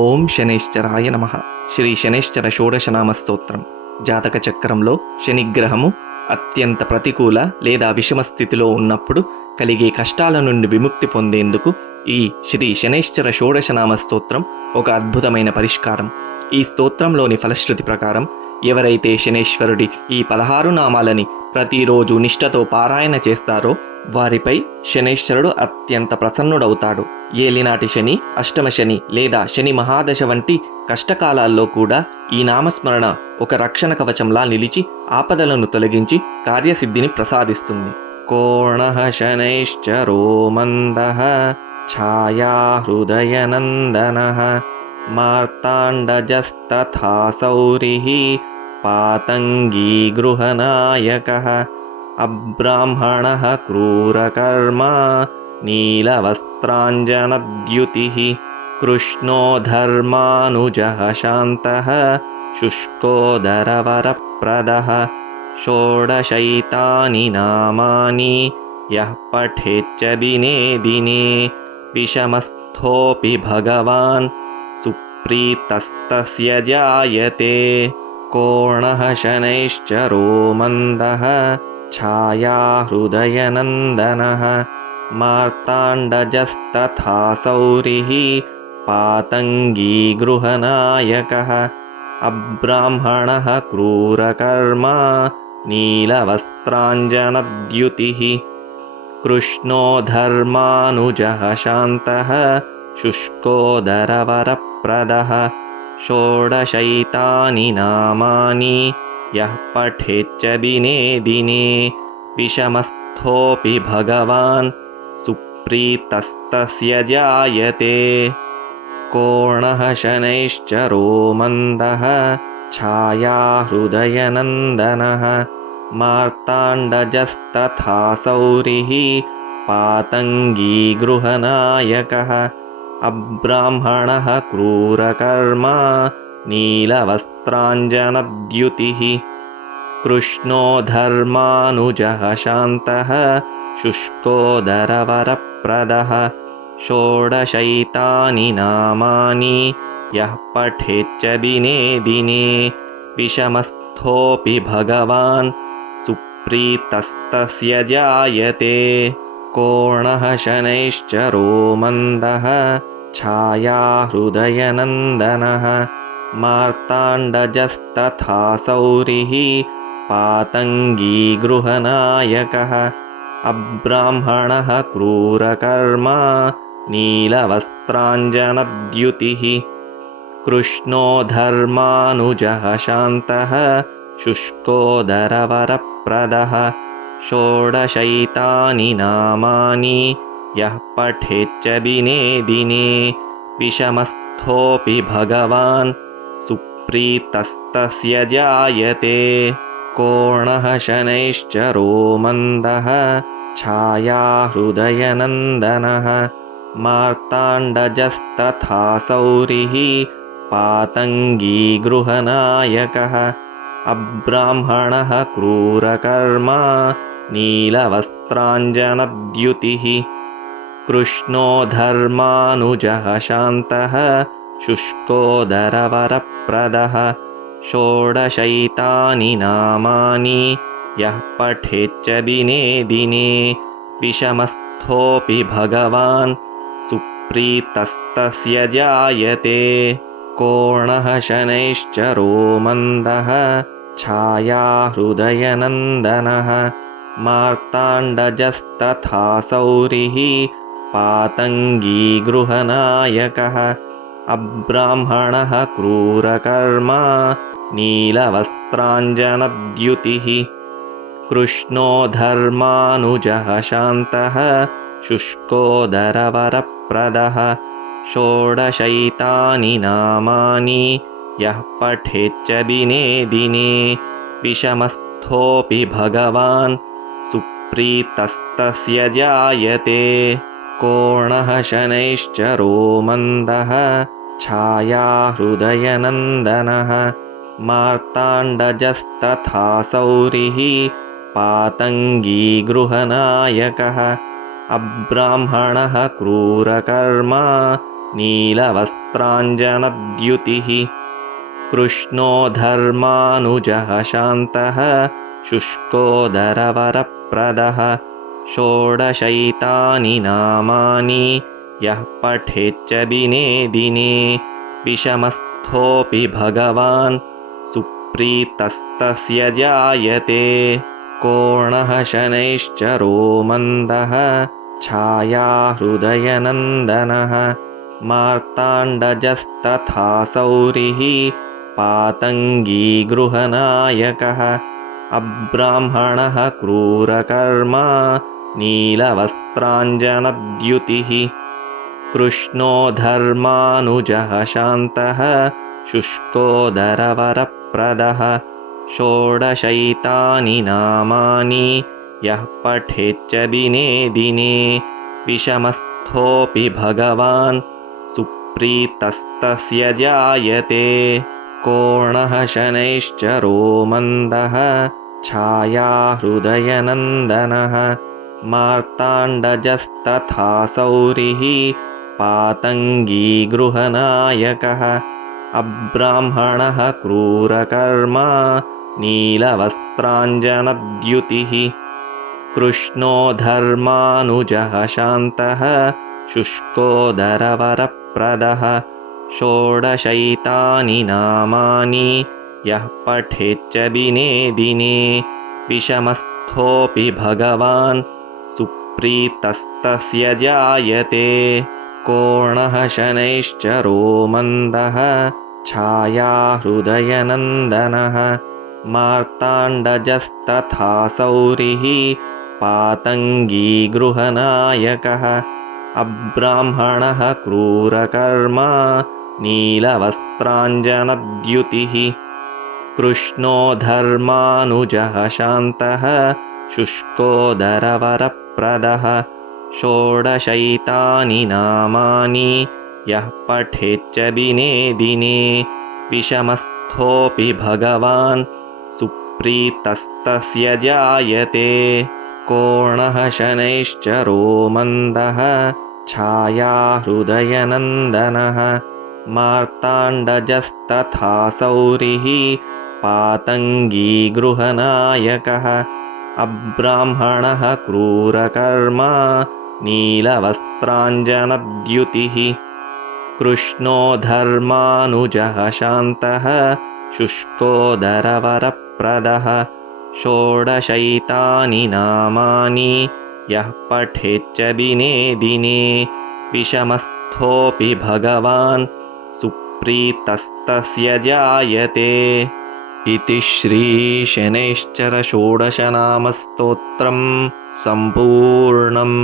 ఓం శనైశ్చరాయ నమః. శ్రీ శనైశ్చర షోడశనామ స్తోత్రం. జాతక చక్రంలో శనిగ్రహము అత్యంత ప్రతికూల లేదా విషమ స్థితిలో ఉన్నప్పుడు కలిగే కష్టాల నుండి విముక్తి పొందేందుకు ఈ శ్రీ శనైశ్చర షోడశనామ స్తోత్రం ఒక అద్భుతమైన పరిష్కారం. ఈ స్తోత్రంలోని ఫలశ్రుతి ప్రకారం ఎవరైతే శనేశ్వరుడి ఈ 16 నామాలని ప్రతిరోజు నిష్ఠతో పారాయణ చేస్తారో వారిపై శనైశ్వరుడు అత్యంత ప్రసన్నుడవుతాడు. ఏలినాటి శని, అష్టమ శని లేదా శని మహాదశ వంటి కష్టకాలాల్లో కూడా ఈ నామస్మరణ ఒక రక్షణ కవచంలా నిలిచి ఆపదలను తొలగించి కార్యసిద్ధిని ప్రసాదిస్తుంది. కోణః శనైశ్చరో మందః ఛాయా హృదయనందనః మార్తాండజస్తథా సౌరిః పాతంగీ గృహనాయకః అబ్రాహ్మణః క్రూరకర్మా నీలవస్త్రాంజనద్యుతిః కృష్ణో ధర్మానుజః శాంతః శుష్కోదరవరప్రదః షోడశైతాని నామాని యః పఠేచ్చ దినే దినే విషమస్థోపి భగవాన్ సుప్రీతస్తస్య జాయతే. కోణః శనైశ్చరో మందః ఛాయా హృదయనందనః మార్తాండజస్తథా సౌరిః పాతంగీ గృహనాయకః అబ్రాహ్మణః క్రూరకర్మా నీలవస్త్రాంజనద్యుతిః కృష్ణో ధర్మానుజః శాంతః శుష్కోదరవరప్రదః షోడశైతాని నామాని యః పఠేచ్చ దినే దినే విషమస్థోపి భగవాన్ సుప్రీతస్తస్య జాయతే. కోణః శనైశ్చరో మందః ఛాయా హృదయనందనః మార్తాండజస్తథా సౌరిః పాతంగీ గృహనాయకః అబ్రాహ్మణః క్రూరకర్మా నీలవస్త్రాంజనద్యుతిః కృష్ణో ధర్మానుజః శాంతః శుష్కోదరవరప్రదః షోడశైతాని నామాని యః పఠేచ్చ దినే దినే విషమస్థోపి భగవాన్ సుప్రీతస్తస్య జాయతే. కోణః శనైశ్చరో మందః ఛాయా హృదయనందనః మార్తాండజస్తథా సౌరిః పాతంగీ గృహనాయకః అబ్రాహ్మణః క్రూరకర్మా నీలవస్త్రాంజనద్యుతిః కృష్ణో ధర్మానుజః శాంతః శుష్కోదరవరప్రదః షోడశైతాని నామాని యః పఠేచ్చ దినే దినే విషమస్థోపి భగవాన్ సుప్రీతస్తస్య జాయతే. కోణః శనైశ్చరో మందః ఛాయా హృదయనందనః మార్తాండజస్తథా సౌరిః పాతంగీ గృహనాయకః అబ్రాహ్మణః క్రూరకర్మా నీలవస్త్రాంజనద్యుతిః కృష్ణో ధర్మానుజః శాంతః శుష్కోదరవరప్రదః షోడశైతాని నామాని యః పఠేచ్చ దినే దినే విషమస్థోపి భగవాన్ సుప్రీతస్తస్య జాయతే. కోణః శనైశ్చరో మందః ఛాయా హృదయనందనః మార్తాండజస్తథా సౌరిః పాతంగీ గృహనాయకః అబ్రాహ్మణః క్రూరకర్మా నీలవస్త్రాంజనద్యుతిః కృష్ణో ధర్మానుజః శాంతః శుష్కోదరవరప్రదః షోడశైతాని నామాని యః పఠేచ్చ దినే దినే విషమస్థోపి భగవాన్ సుప్రీతస్తస్య జాయతే. కోణః శనైశ్చరో మందః ఛాయా హృదయనందనః మార్తాండజస్తథా సౌరిః పాతంగీ గృహనాయకః అబ్రాహ్మణః క్రూరకర్మా नीलवस्त्राञ्जनद्युतिः कृष्णो धर्मानुजः शान्तः शुष्कोदरवरप्रदः षोडशैतानि नामानि यः पठेच्च दिने दिने विषमस्थोऽपि भगवान् सुप्रीतस्तस्य जायते कोणः शनैश्चरो मन्दः छायाहृदयनन्दनः मार्ताण्डजस्तथा सौरिः पातङ्गी गृहनायकः अब्राह्मणः क्रूरकर्मा नीलवस्त्राञ्जनद्युतिः कृष्णो धर्मानुजः शान्तः शुष्कोदरवरप्रदः षोडशैतानि नामानि यः पठेच्च दिने दिने विषमस्थोऽपि भगवान् सुप्रीतस्तस्य जायते कोणः शनैश्चरो मन्दः छायाहृदयनन्दनः मार्ताण्डजस्तथा सौरिः पातङ्गी गृहनायकः अब्राह्मणः क्रूरकर्मा नीलवस्त्राञ्जनद्युतिः कृष्णो धर्मानुजः शान्तः शुष्कोदरवरप्रदः षोडशैतानि नामानि यः पठेच्च दिने दिने विषमस्थोऽपि भगवान् सुप्रीतस्तस्य जायते कोणः शनैश्चरो मन्दः छायाहृदयनन्दनः मार्ताण्डजस्तथा सौरिः पातङ्गी गृहनायकः अब्राह्मणः क्रूरकर्मा नीलवस्त्राञ्जनद्युतिः कृष्णो धर्मानुजः शान्तः शुष्कोदरवरप्रदः षोडशैतानि नामानि यः पठेच्च दिने दिने विषमस्थोऽपि भगवान् सुप्रीतस्तस्य जायते कोणः शनैश्चरो मन्दः छायाहृदयनन्दनः मार्ताण्डजस्तथा सौरिः पातङ्गी गृहनायकः अब्राह्मणः क्रूरकर्मा नीलवस्त्राञ्जनद्युतिः कृष्णो धर्मानुजः शान्तः शुष्कोदरवरप्रदः षोडशैतानि नामानि यः पठेच्च दिने दिने विषमस्थोऽपि भगवान् सुप्रीतस्तस्य जायते इति श्रीशनैश्चर षोडशनामस्तोत्रं सम्पूर्णम्।